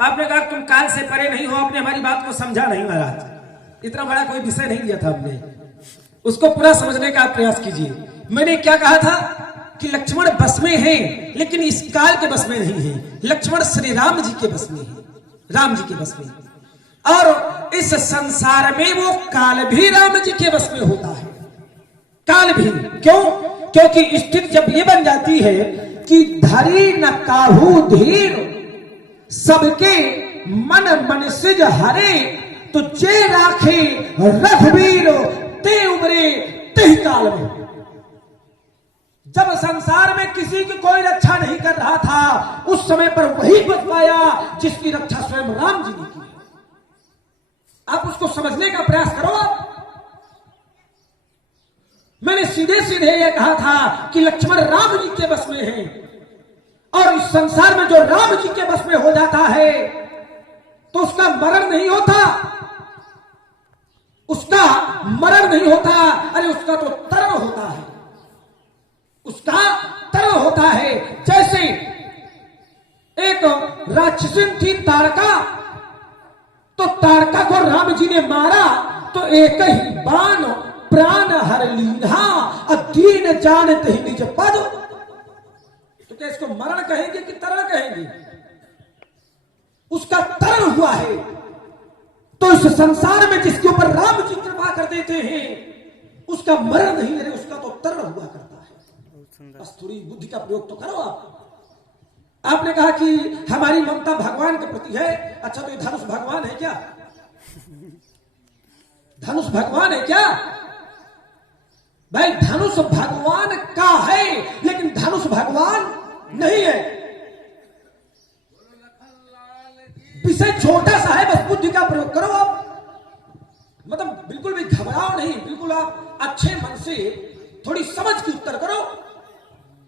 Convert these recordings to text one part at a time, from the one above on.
आपने कहा तुम काल से परे नहीं हो, आपने हमारी बात को समझा नहीं महाराज। इतना बड़ा कोई विषय नहीं दिया था हमने, उसको पूरा समझने का प्रयास कीजिए। मैंने क्या कहा था कि लक्ष्मण बस में हैं, लेकिन इस काल के बस में नहीं है। लक्ष्मण श्री राम जी के बस में है, राम जी के बस में। और इस संसार में वो काल भी राम जी के बस में होता है। काल भी क्यों? क्योंकि स्थिति जब ये बन जाती है कि धरी न काहू धीर, सबके मन मन सिज हरे, तो जे राखे रघुवीर, ते उबरे ते काल में। जब संसार में किसी की कोई रक्षा नहीं कर रहा था, उस समय पर वही बच पाया जिसकी रक्षा स्वयं राम जी ने की। आप उसको समझने का प्रयास करो। आप मैंने सीधे सीधे ये कहा था कि लक्ष्मण राम जी के बस में है, और इस संसार में जो राम जी के बस में हो जाता है तो उसका मरण नहीं होता, उसका मरण नहीं होता, अरे उसका तो तरण होता है, उसका तरण होता है। जैसे एक राक्षसिन थी तारका, तो तारका को राम जी ने मारा तो एक ही बाण प्राण हर लीन्हा, दीन जानत ही निज पद। तो क्या इसको मरण कहेंगे कि तरण कहेंगे? उसका तरण हुआ है। तो इस संसार में जिसके ऊपर राम जी कृपा कर देते हैं उसका मरण नहीं, अरे उसका तो तरण हुआ करता है। बस थोड़ी बुद्धि का प्रयोग तो करो। आपने कहा कि हमारी ममता भगवान के प्रति है। अच्छा, तो ये धनुष भगवान है क्या? धनुष भगवान है क्या? भाई धनुष भगवान का है, लेकिन धनुष भगवान नहीं है। विषय छोटा सा है, बस बुद्धि का प्रयोग करो। आप मतलब बिल्कुल भी घबराओ नहीं, बिल्कुल आप अच्छे मन से थोड़ी समझ के उत्तर करो।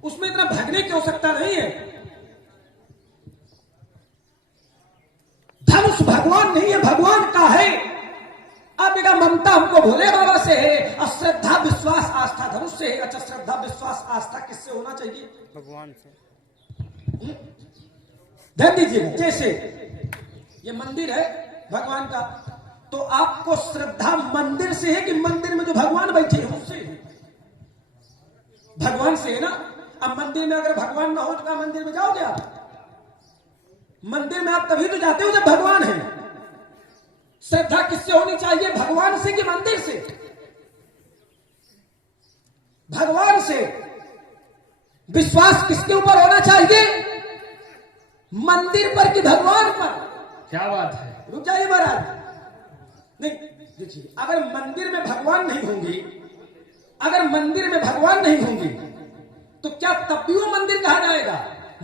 उसमें इतना भागने की आवश्यकता नहीं है। धनुष भगवान नहीं है, भगवान का है। आपने कहा ममता हमको भोले बाबा से है, और श्रद्धा विश्वास आस्था धनुष से है। अच्छा, श्रद्धा विश्वास आस्था किससे होना चाहिए? भगवान से। ध्यान दीजिएगा, जैसे ये मंदिर है भगवान का, तो आपको श्रद्धा मंदिर से है कि मंदिर में जो भगवान बैठे हैं उससे? भगवान से है ना। अब मंदिर में अगर भगवान ना हो तो क्या मंदिर में जाओगे आप? मंदिर में आप तभी तो जाते हो जब भगवान है। श्रद्धा किससे होनी चाहिए, भगवान से कि मंदिर से? भगवान से। विश्वास किसके ऊपर होना चाहिए, मंदिर पर कि भगवान पर? क्या बात है। रुक जाइए महाराज। नहीं देखिए, अगर मंदिर में भगवान नहीं होंगे, अगर मंदिर में भगवान नहीं होंगे तो क्या तब भी वो मंदिर कहा जाएगा?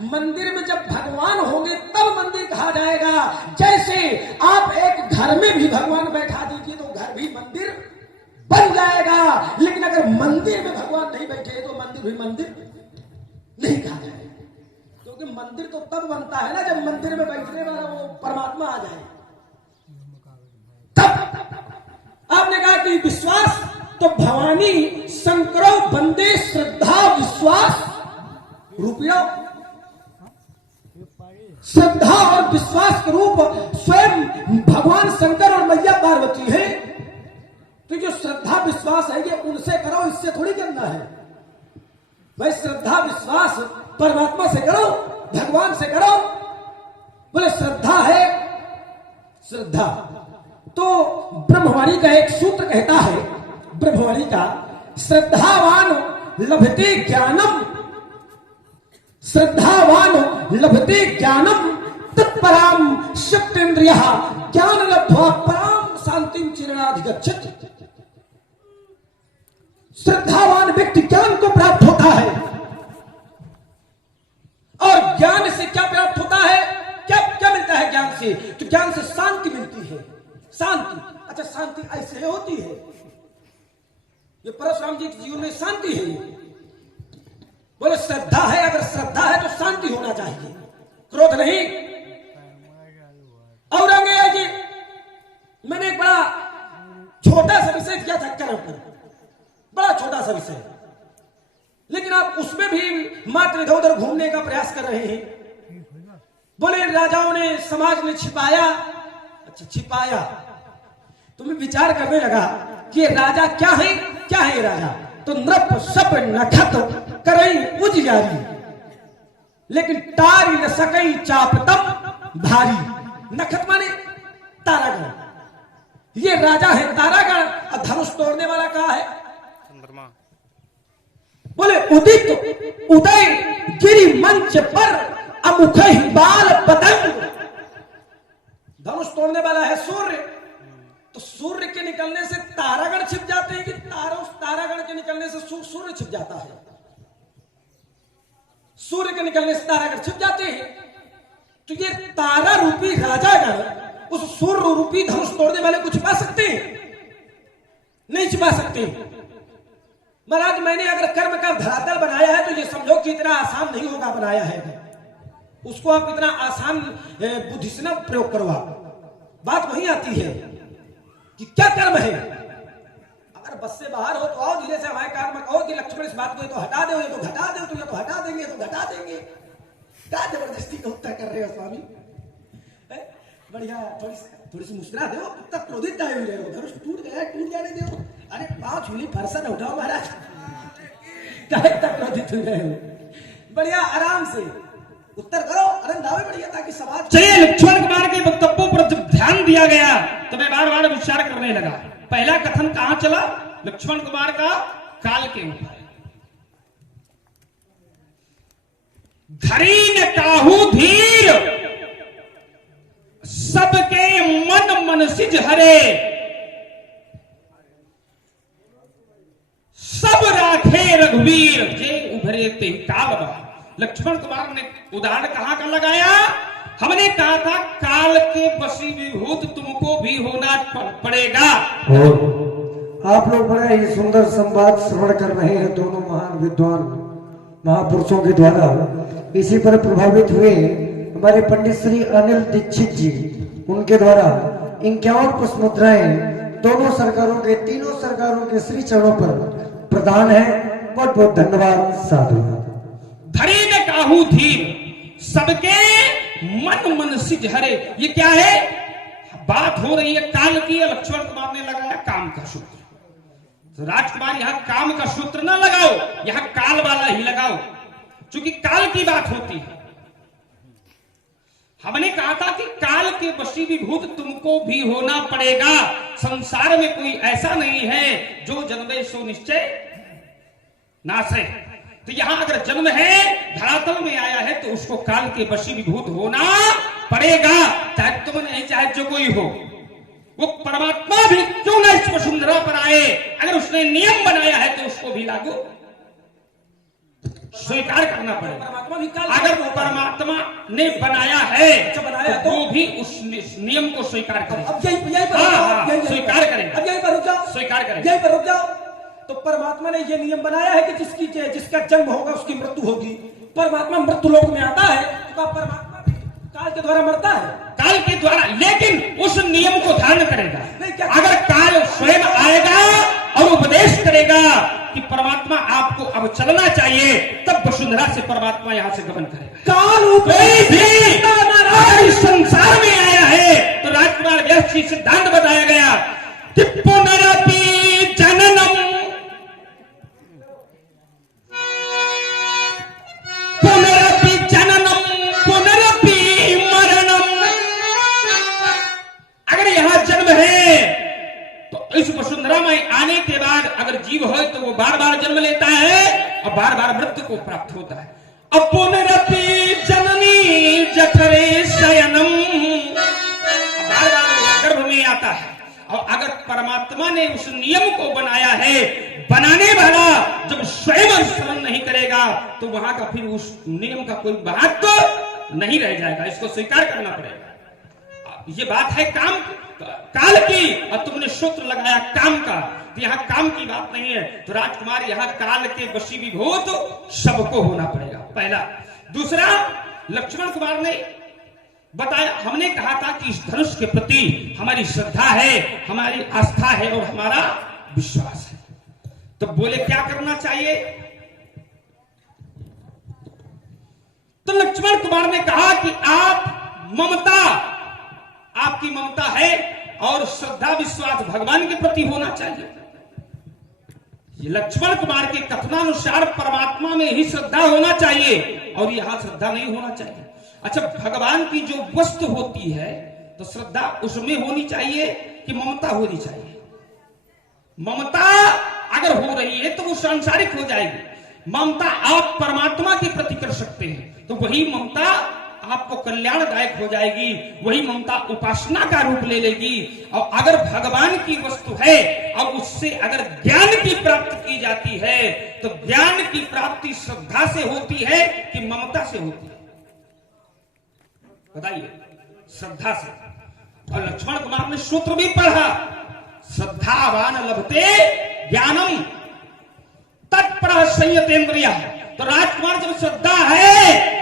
मंदिर में जब भगवान होंगे तब मंदिर कहा जाएगा। जैसे आप एक घर में भी भगवान बैठा दीजिए तो घर भी मंदिर बन जाएगा, लेकिन अगर मंदिर में भगवान नहीं बैठे तो मंदिर भी मंदिर नहीं कहा जाएगा। क्योंकि मंदिर तो तब बनता है ना जब मंदिर में बैठने वाला वो परमात्मा आ जाए, तब। आपने कहा कि विश्वास, तो भवानी शंकरो बंदे श्रद्धा विश्वास रूपिया। श्रद्धा और विश्वास के रूप स्वयं भगवान शंकर और मैया पार्वती है। तो जो श्रद्धा विश्वास है ये उनसे करो, इससे थोड़ी करना है भाई। श्रद्धा विश्वास परमात्मा से करो, भगवान से करो। बोले श्रद्धा है, श्रद्धा तो ब्रह्मवाणी का एक सूत्र कहता है, ब्रह्मवाणी का, श्रद्धावान लभते ज्ञानम, श्रद्धावान लभते ज्ञानम तत्पराम शक्तेन्द्रिय ज्ञान लब्ध्वा पराम शांतिं चिरणाधिगच्छति। श्रद्धावान व्यक्ति ज्ञान को प्राप्त होता है, और ज्ञान से क्या प्राप्त होता है, क्या क्या मिलता है ज्ञान से? तो ज्ञान से शांति मिलती है, शांति। अच्छा, शांति ऐसे होती है, ये परशुराम जी के जीवन में शांति है। बोले श्रद्धा है, अगर श्रद्धा है तो शांति होना चाहिए, क्रोध नहीं। औरंगजेब जी, मैंने एक बड़ा छोटा सा विषय किया था कर्म पर, बड़ा छोटा सा विषय, लेकिन आप उसमें भी मात्र इधर उधर घूमने का प्रयास कर रहे हैं। बोले राजाओं ने, समाज ने छिपाया। अच्छा, छिपाया तो मैं विचार करने लगा कि ये राजा क्या है, क्या है ये राजा? तो नृप सब नखत करई उजियारी, लेकिन तारी न सकई चापतम भारी। नखत माने तारागण। ये राजा है तारागण, और धनुष तोड़ने वाला कहा है? चंद्रमा। बोले उदित उदय गिरि मंच पर अमुख ही बाल पतंग। धनुष तोड़ने वाला है सूर्य, तो सूर्य के निकलने से तारागण छिप जाते हैं कि तारागण के निकलने से सूर्य छिप जाता है? सूर्य के निकलने से तारागण छिप जाते हैं। तो ये तारा रूपी राजागण उस सूर्य रूपी धनुष तोड़ने वाले को छिपा सकते हैं? नहीं छिपा सकते। महाराज, मैंने अगर कर्म का धरातल बनाया है तो ये समझो कि इतना आसान नहीं होगा बनाया है, उसको आप इतना आसान बुद्धि से ना प्रयोग करो। बात वही आती है कि क्या कर्म है। अगर बस से बाहर हो तो आओ, धीरे से हमारे कार में कहो कि लक्ष्मण इस बात को ये तो हटा दो, ये तो घटा दो, तो ये तो हटा देंगे, तो घटा देंगे। क्या जबरदस्ती का उत्तर कर रहे हो स्वामी? बढ़िया, थोड़ी सी मुस्कुरा दो, तब क्रोधित आए हुए हो। धनुष टूट गया, टूट जाने दो। अरे पांव छूली फरसा न उठाओ महाराज, काहे तक क्रोधित हो रहे हो? बढ़िया आराम से उत्तर करो, आनंद आवे बढ़िया, ताकि समाज। चलिए, लक्ष्मण कुमार के वक्तव्यों पर जब ध्यान दिया गया तो मैं बार बार विचार करने लगा। पहला कथन कहां चला? लक्ष्मण कुमार का काल के ऊपर। धरी न काहू धीर, सबके मन मन सिज हरे, सब राखे रघुवीर, जे उभरे ते काल बा। लक्ष्मण कुमार ने उदाहरण कहां का लगाया? हमने कहा था काल के वशीभूत तुमको भी होना पड़ेगा। और आप लोग बड़ा ही सुंदर संवाद श्रवण कर रहे हैं दोनों महान विद्वान महापुरुषों के द्वारा। इसी पर प्रभावित हुए हमारे पंडित श्री अनिल दीक्षित जी, उनके द्वारा 51 पुष्प मुद्राएं दोनों सरकारों के, तीनों सरकारों के श्री चरणों पर प्रदान है। बहुत बहुत धन्यवाद, साधु। धरी न काहू धीर, सबके मन मन सिज हरे। ये क्या है? बात हो रही है काल की। लक्ष्मण कुमार ने लगाया काम का सूत्र। तो राजकुमार यहां काम का सूत्र ना लगाओ, यहां काल वाला ही लगाओ, क्योंकि काल की बात होती है। हमने कहा था कि काल के वशीभूत तुमको भी होना पड़ेगा। संसार में कोई ऐसा नहीं है जो जन्मे सो निश्चय नाश है। तो यहां अगर जन्म है, धरातल में आया है, तो उसको काल के वशीभूत होना पड़ेगा, चाहे तुम नहीं चाहे जो कोई हो। वो परमात्मा भी क्यों ना इस वसुंधरा पर आए, अगर उसने नियम बनाया है तो उसको भी लागू स्वीकार करना पड़ेगा। अगर परमात्मा ने बनाया है तो वो भी उस नियम को स्वीकार करेगा। अब यही पर स्वीकार करेगा। अब यही पर रुक जाओ, स्वीकार करेगा। यही पर रुक जाओ। तो परमात्मा ने ये नियम बनाया है कि जिसका जन्म होगा उसकी मृत्यु होगी। परमात्मा मृत्यु लोक में आता है तो परमात्मा भी काल के द्वारा मरता है, काल के द्वारा, लेकिन उस नियम को धारण करेगा। क्या? अगर काल स्वयं आएगा और उपदेश करेगा कि परमात्मा आपको अब चलना चाहिए, तब वसुंधरा से परमात्मा यहां से गमन करेगा। काल कोई भी अगर इस संसार में आया है तो राजकुमार व्यास जी सिद्धांत बताया गया कि पुनरपि जननम, पुनरपि जननम, पुनरपि मरणम। अगर यहां जन्म है तो इस वसुंधरा में आने के बाद अगर जीव है तो वो बार बार जन्म लेता है और बार बार मृत्यु को प्राप्त होता है। अब पुनरपि जननी जठरे शयनम, बार बार गर्भ में आता है। और अगर परमात्मा ने उस नियम को बनाया है, बनाने वाला जब स्वयं स्मरण नहीं करेगा तो वहां का फिर उस नियम का कोई महत्व नहीं रह जाएगा। इसको स्वीकार करना पड़ेगा। ये बात है काल की, और तुमने सूत्र लगाया काम का, तो यहाँ काम की बात नहीं है। तो राजकुमार यहाँ काल के वशीभूत सबको होना पड़ेगा, पहला। दूसरा, लक्ष्मण कुमार ने बताया, हमने कहा था कि इस धनुष के प्रति हमारी श्रद्धा है, हमारी आस्था है और हमारा विश्वास है। तो बोले क्या करना चाहिए? तो लक्ष्मण कुमार ने कहा कि आप ममता, आपकी ममता है और श्रद्धा विश्वास भगवान के प्रति होना चाहिए। ये लक्ष्मण कुमार के कथनानुसार परमात्मा में ही श्रद्धा होना चाहिए और यहां श्रद्धा नहीं होना चाहिए। अच्छा, भगवान की जो वस्तु होती है तो श्रद्धा उसमें होनी चाहिए कि ममता होनी चाहिए? ममता अगर हो रही है तो वो सांसारिक हो जाएगी। ममता आप परमात्मा के प्रति कर सकते हैं तो वही ममता आपको कल्याणदायक हो जाएगी, वही ममता उपासना का रूप ले लेगी। और अगर भगवान की वस्तु है और उससे अगर ज्ञान की प्राप्ति की जाती है तो ज्ञान की प्राप्ति श्रद्धा से होती है कि ममता से होती है? बताइए। श्रद्धा से। और लक्ष्मण कुमार ने सूत्र भी पढ़ा, श्रद्धावान लभते ज्ञानम तत्पर संयतेन्द्रिया। तो राजकुमार जब श्रद्धा है,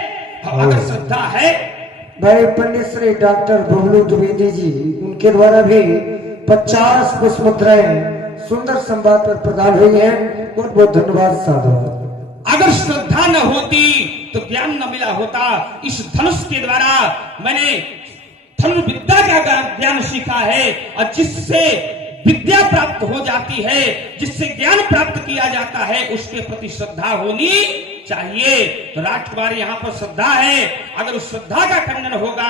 अगर श्रद्धा है, भाई पंडित श्री डॉक्टर बबलू द्विवेदी जी, उनके द्वारा भी 50 पुष्प मुद्राएं सुंदर संवाद पर प्रदान हुई हैं। बहुत बहुत धन्यवाद साधु। अगर श्रद्धा न होती तो ज्ञान न मिला होता। इस धनुष के द्वारा मैंने धनुर्विद्या का ज्ञान सीखा है और जिससे विद्या प्राप्त हो जाती है, जिससे ज्ञान प्राप्त किया जाता है, उसके प्रति श्रद्धा होनी चाहिए। तो राजकुमार यहाँ पर श्रद्धा है, अगर उस श्रद्धा का खंडन होगा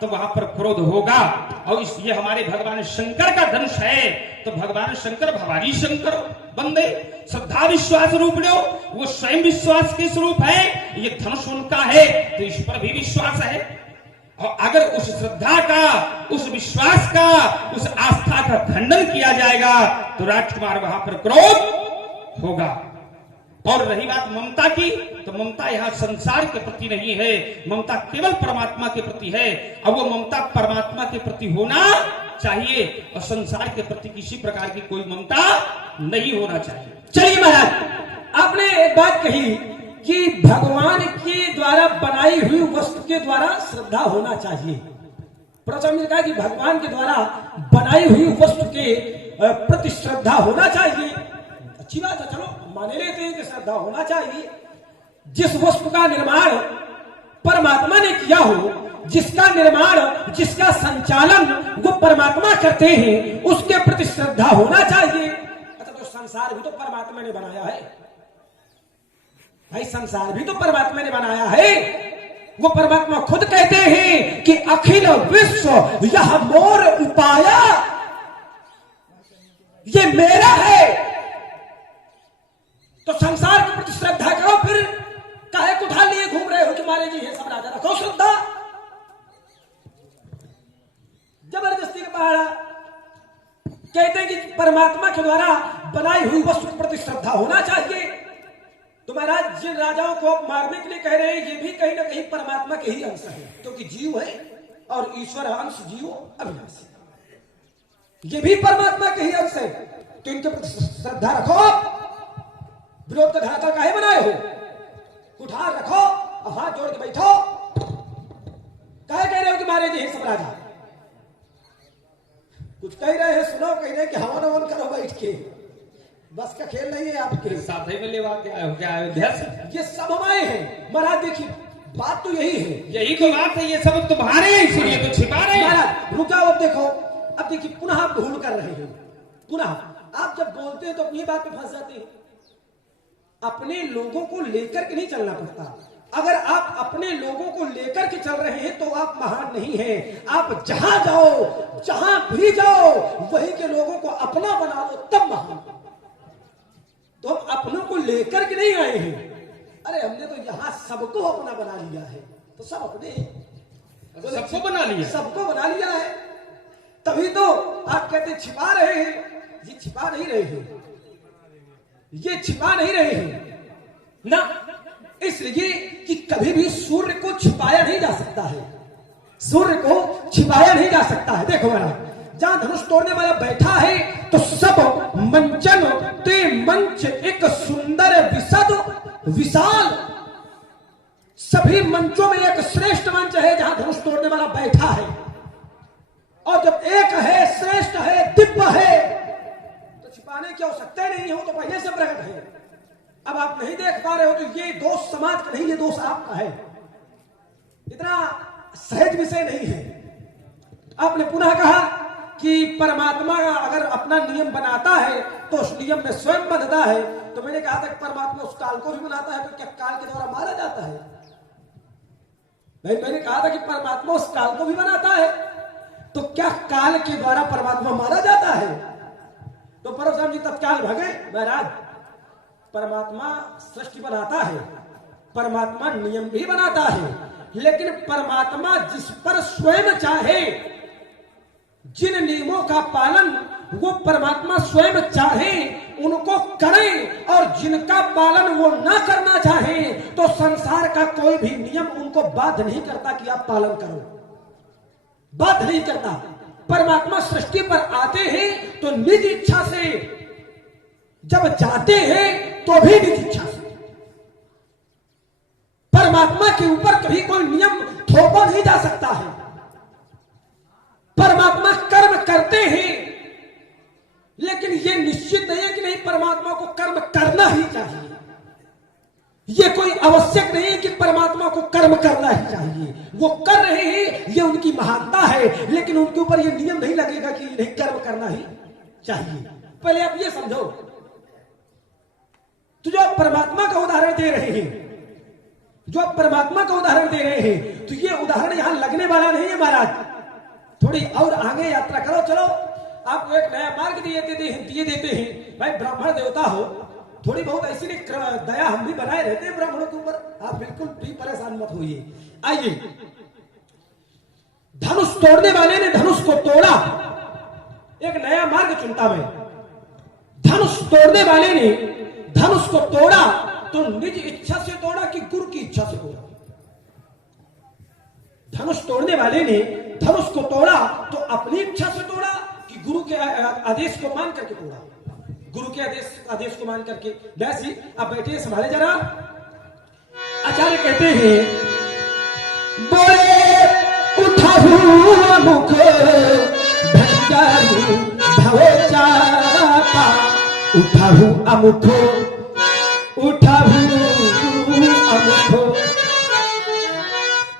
तो वहां पर क्रोध होगा। और ये हमारे भगवान शंकर का धनुष है तो भगवान शंकर भवानी शंकर बंदे श्रद्धा विश्वास रूप लो, वो स्वयं विश्वास के स्वरूप है। ये धनुष उनका है तो इस पर भी विश्वास है। और अगर उस श्रद्धा का, उस विश्वास का, उस आस्था का खंडन किया जाएगा तो राजकुमार वहां पर क्रोध होगा। और रही बात ममता की, तो ममता यहां संसार के प्रति नहीं है, ममता केवल परमात्मा के प्रति है। और वो ममता परमात्मा के प्रति होना चाहिए और संसार के प्रति किसी प्रकार की कोई ममता नहीं होना चाहिए। चलिए महाराज, आपने एक बात कही कि भगवान के द्वारा बनाई हुई वस्तु के द्वारा श्रद्धा होना चाहिए। प्रथम ने कहा कि भगवान के द्वारा बनाई हुई वस्तु के प्रति श्रद्धा होना चाहिए। अच्छी बात है, चलो मान लेते हैं कि श्रद्धा होना चाहिए। जिस वस्तु का निर्माण परमात्मा ने किया हो, जिसका निर्माण, जिसका संचालन वो परमात्मा करते हैं, उसके प्रति श्रद्धा होना चाहिए। अच्छा, तो संसार भी तो परमात्मा ने बनाया है भाई, संसार भी तो परमात्मा ने बनाया है। वो परमात्मा खुद कहते हैं कि अखिल विश्व यह मोर उपाया, ये मेरा है। तो संसार के प्रति श्रद्धा करो, फिर काहे कुठार लिए घूम रहे हो कि मारे जी है सब राजा, रखो श्रद्धा। जबरदस्ती का पहाड़ा कहते हैं कि परमात्मा के द्वारा बनाई हुई वस्तु के प्रति श्रद्धा होना चाहिए। तो महाराज जिन राजाओं को आप मारने के लिए कह रहे हैं, ये भी कहीं ना कहीं परमात्मा के ही अंश है, क्योंकि जीव है और ईश्वर अंश जीव अविनाशी, ये भी परमात्मा के ही अंश है। तो इनके प्रति श्रद्धा रखो। विरोध का धरातल काहे बनाए हो? कुठार रखो और हाथ जोड़ के बैठो। काहे कह रहे हो कि मारे जी है सब राजा? कुछ कह रहे हैं सुनो, कह रहे हैं कि हवन हवन करो बैठ के, बस का खेल नहीं है आपके साथ में लेवा क्या अयोध्या से ये सब हमारे हैं महाराज। देखिए बात तो यही है, यही तो बात है, ये सब तुम्हारे हैं इसलिए तो छिपा रहे हैं। महाराज रुक जाओ, अब देखो, अब देखिए पुनः आप भूल कर रहे हैं। पुनः आप जब बोलते हैं तो अपनी बात पे फंस जाते हैं। अपने लोगों को लेकर के नहीं चलना पड़ता। अगर आप अपने लोगों को लेकर के चल रहे हैं तो आप महान नहीं हैं। आप जहां जाओ, जहां भी जाओ, वही के लोगों को अपना बना लो, तब महान। तो हम अपनों को लेकर के नहीं आए हैं। अरे हमने तो यहां सबको अपना बना लिया है, तो सब अपने, सबको बना लिया, सबको बना लिया है। तभी तो आप कहते छिपा रहे हैं। ये छिपा नहीं रहे हैं, ये छिपा नहीं रहे हैं ना, इसलिए कि कभी भी सूर्य को छिपाया नहीं जा सकता है। सूर्य को छिपाया नहीं जा सकता है। देखो महाराज, जहां धनुष तोड़ने वाला बैठा है तो सब मंचन ते मंच एक सुंदर विशद विशाल, सभी मंचों में एक श्रेष्ठ मंच है जहां धनुष तोड़ने वाला बैठा है। और जब एक है, श्रेष्ठ है, दिव्य है, तो छिपाने की आवश्यकता नहीं हो, तो पहले से प्रकट है। अब आप नहीं देख पा रहे हो तो ये दोष समाज का नहीं, ये दोष आपका है। इतना सहज विषय नहीं है। आपने पुनः कहा कि परमात्मा अगर अपना नियम बनाता है तो उस नियम में स्वयं बंधता है। तो मैंने कहा था कि परमात्मा उस काल को भी बनाता है, तो क्या काल के द्वारा मारा जाता है? मैंने कहा था कि परमात्मा उस काल को भी बनाता है, तो क्या काल के द्वारा परमात्मा मारा जाता है? तो परशुराम जी तत्काल भगे, महाराज परमात्मा सृष्टि बनाता है, परमात्मा नियम भी बनाता है, लेकिन परमात्मा जिस पर स्वयं चाहे, जिन नियमों का पालन वो परमात्मा स्वयं चाहे उनको करे, और जिनका पालन वो ना करना चाहे तो संसार का कोई भी नियम उनको बाध्य नहीं करता कि आप पालन करो, बाध्य नहीं करता। परमात्मा सृष्टि पर आते हैं तो निज इच्छा से, जब जाते हैं तो भी निज इच्छा से। परमात्मा के ऊपर कभी कोई नियम थोपा नहीं जा सकता है। परमात्मा कर्म करते हैं, लेकिन यह निश्चित नहीं है कि नहीं परमात्मा को कर्म करना ही चाहिए। यह कोई आवश्यक नहीं है कि परमात्मा को कर्म करना ही चाहिए। वो कर रहे हैं, यह उनकी महानता है, लेकिन उनके ऊपर यह नियम नहीं लगेगा कि नहीं कर्म करना ही चाहिए। पहले आप ये समझो, तो जो आप परमात्मा का उदाहरण दे रहे हैं, जो आप परमात्मा का उदाहरण दे रहे हैं, तो यह उदाहरण यहां लगने वाला नहीं है महाराज। थोड़ी और आगे यात्रा करो, चलो आपको एक नया मार्ग दिए देते हैं। भाई ब्राह्मण देवता हो, थोड़ी बहुत ऐसी दया हम भी बनाए रहते हैं ब्राह्मणों के ऊपर, आप बिल्कुल भी परेशान मत होइए। आइए, धनुष तोड़ने वाले ने धनुष को तोड़ा, एक नया मार्ग चुनता मैं। धनुष तोड़ने वाले ने धनुष को तोड़ा तो निज इच्छा से तोड़ा कि गुरु की इच्छा से तोड़ा? धनुष तोड़ने वाले ने धनुष को तोड़ा तो अपनी इच्छा से तोड़ा कि गुरु के आदेश को मान करके तोड़ा? गुरु के आदेश को मान करके। व्यास जी आप बैठिए, संभाले जरा। आचार्य कहते हैं, बोले उठाऊ मुख भंजारू भवो चापा, उठाऊ अमुखो, उठाऊ अमुखो,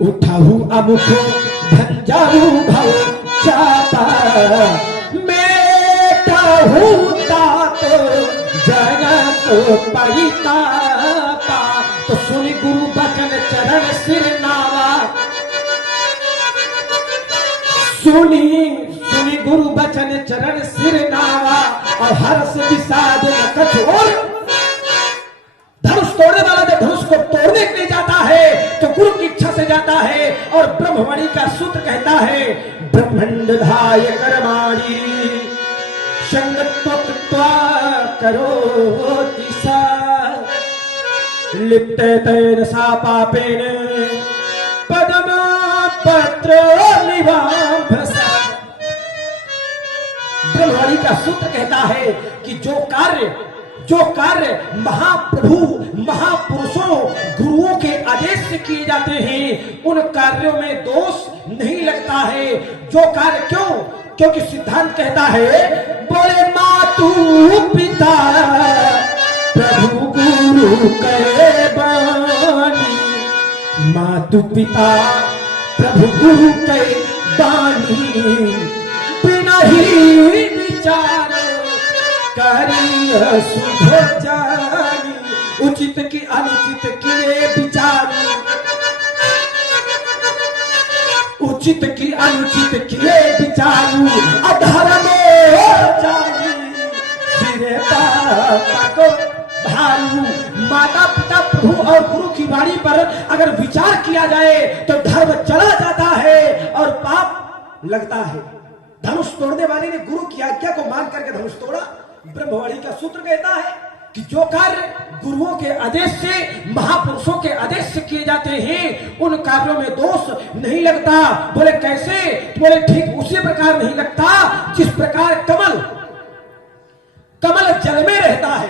उठाऊ अमुखो भंजारू भव चापा, मेटा होता तो जगत परितापा। तो सुनि गुरु बचन चरण सिर नावा, सुनी गुरु बचन चरण सिर नावा, और हर्ष विषाद न कछु और। धनुष तोड़ने वाला जब धनुष को तोड़ने के लिए जाता है तो गुरु की इच्छा से जाता है, और ब्रह्मवाणी का सूत्र कहता है, ब्रह्मंड धाय कर्माणि संगत्वा करो दिशा, लिप्ते तेन सा पापेन पदम पत्र निवाभसा। ब्रह्मवाणी का सूत्र कहता है कि जो कार्य महाप्रभु महापुरुषों गुरुओं के आदेश से किए जाते हैं, उन कार्यों में दोष नहीं लगता है। जो कार्य क्यों? क्योंकि सिद्धांत कहता है, बोले मातु पिता प्रभु गुरु के बानी, मातु पिता प्रभु गुरु के बानी, बिना ही विचार करिय शुभ जानी, उचित की अनुचित किए विचार, उचित की अनुचित किए विचारू, अधर्म जानी सिरे पापा को भारू। माता पिता प्रभु और गुरु की वाणी पर अगर विचार किया जाए तो धर्म चला जाता है और पाप लगता है। धनुष तोड़ने वाले ने गुरु की आज्ञा को मान करके धनुष तोड़ा। ब्रह्मवाणी का सूत्र कहता है कि जो कार्य गुरुओं के आदेश से महापुरुषों के आदेश से किए जाते हैं, उन कार्यों में दोष नहीं लगता। बोले कैसे? बोले ठीक उसी प्रकार नहीं लगता जिस प्रकार कमल जल में रहता है,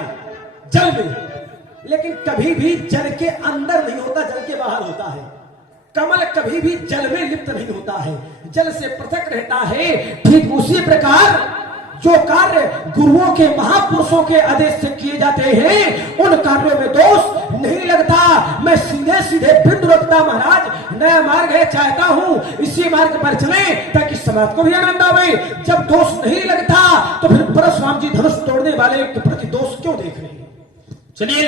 जल में, लेकिन कभी भी जल के अंदर नहीं होता, जल के बाहर होता है। कमल कभी भी जल में लिप्त नहीं होता है, जल से पृथक रहता है। ठीक उसी प्रकार जो कार्य गुरुओं के महापुरुषों के आदेश से किए जाते हैं उन कार्यों में दोष नहीं लगता। मैं सीधे सीधे बिंदु रखता महाराज नया मार्ग है चाहता हूं इसी मार्ग पर चले ताकि समाज को भी आनंद आवे। जब दोष नहीं लगता तो फिर परशुराम जी धनुष तोड़ने वाले के प्रति दोष क्यों देख रहे हैं? चलिए